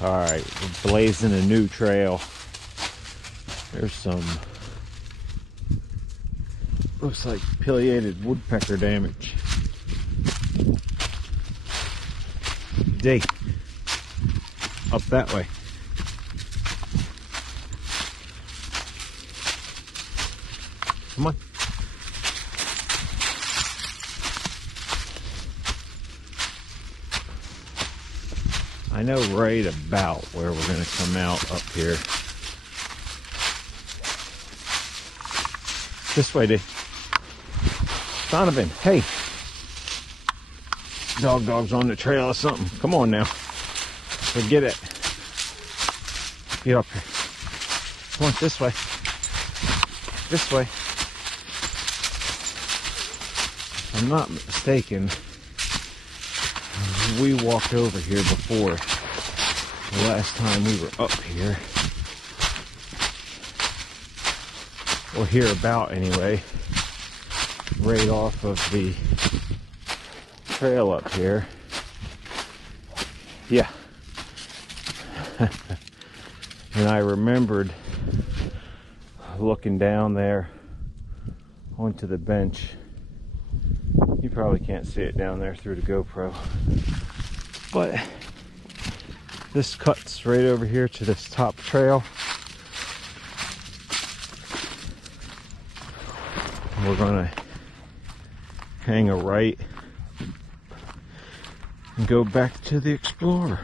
Alright, we're blazing a new trail. There's some, looks like pileated woodpecker damage. D. Up that way. Come on. I know right about where we're going to come out up here. This way, D. Donovan, hey. Dog's on the trail or something. Come on now. Forget it. Get up here. Come on, this way. This way. If I'm not mistaken, we walked over here before the last time we were up here. Or hereabout anyway. Right off of the trail up here. Yeah. And I remembered looking down there onto the bench. You probably can't see it down there through the GoPro, but this cuts right over here to this top trail. We're gonna hang a right and go back to the Explorer.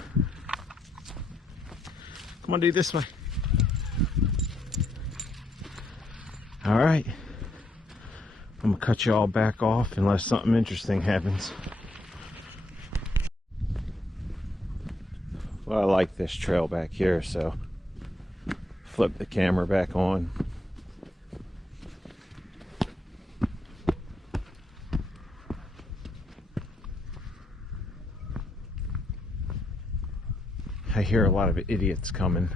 Come on, dude, this way. All right. I'm gonna cut you all back off unless something interesting happens. Well, I like this trail back here, so flip the camera back on. I hear a lot of idiots coming.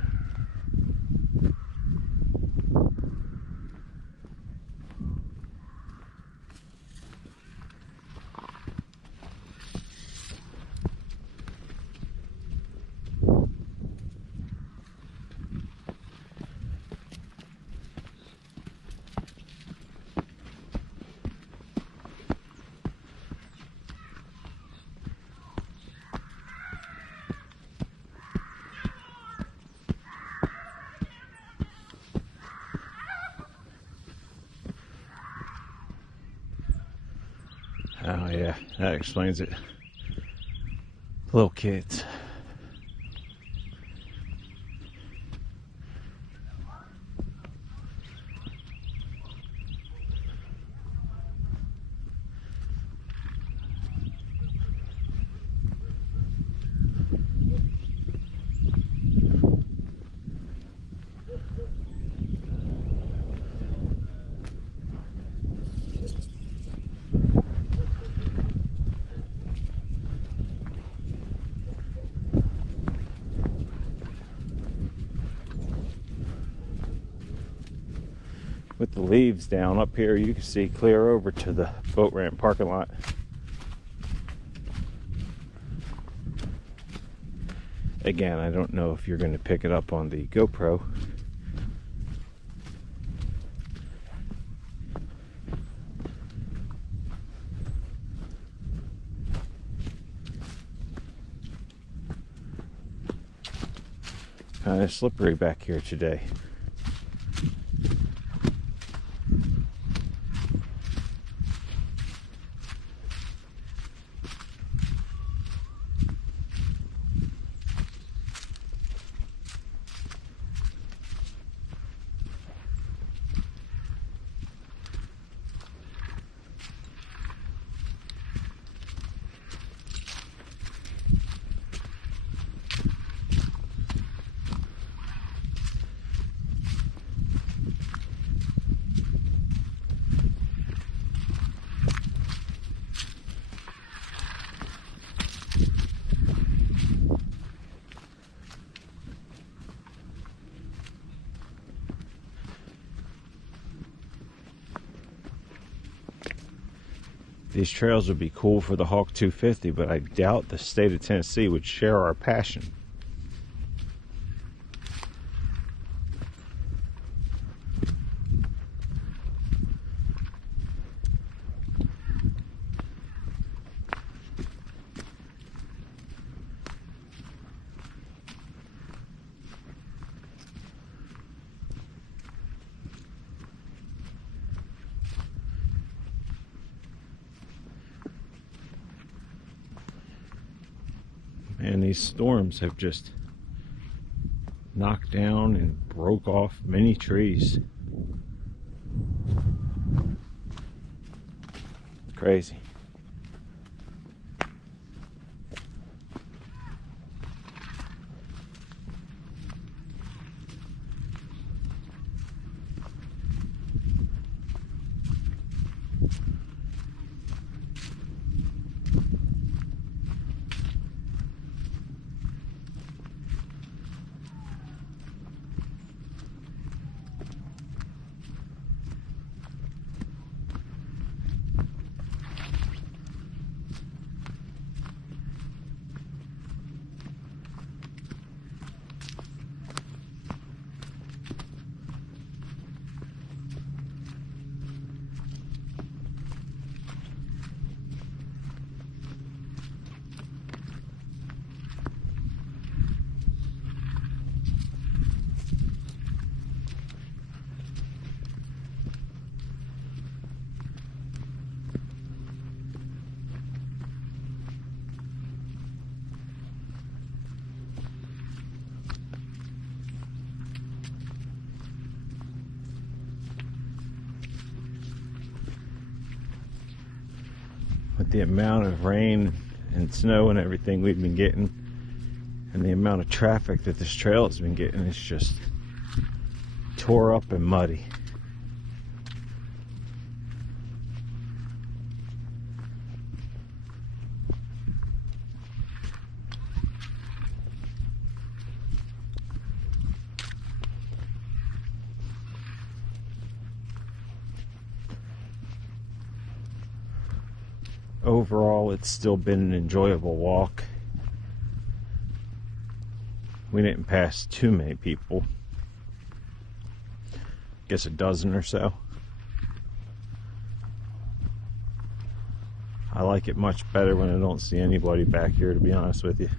Oh yeah, that explains it. Little kids. With the leaves down up here, you can see clear over to the boat ramp parking lot. Again, I don't know if you're going to pick it up on the GoPro. Kind of slippery back here today. These trails would be cool for the Hawk 250, but I doubt the state of Tennessee would share our passion. these storms have just knocked down and broke off many trees. Crazy. With the amount of rain and snow and everything we've been getting, and the amount of traffic that this trail has been getting, it's just tore up and muddy. Overall, it's still been an enjoyable walk. We didn't pass too many people. Guess a dozen or so. I like it much better when I don't see anybody back here, to be honest with you.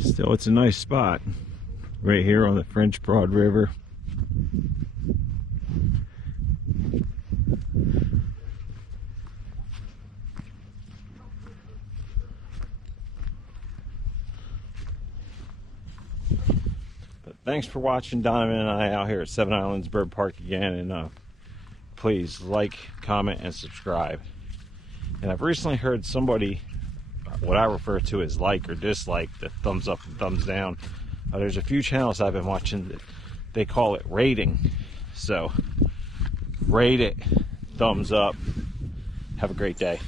Still, it's a nice spot right here on the French Broad River. But thanks for watching Donovan and I out here at Seven Islands Bird Park again, and please like, comment, and subscribe. And I've recently heard somebody, what I refer to as like or dislike, the thumbs up and thumbs down. There's a few channels I've been watching that they call it rating. So rate it, thumbs up. Have a great day.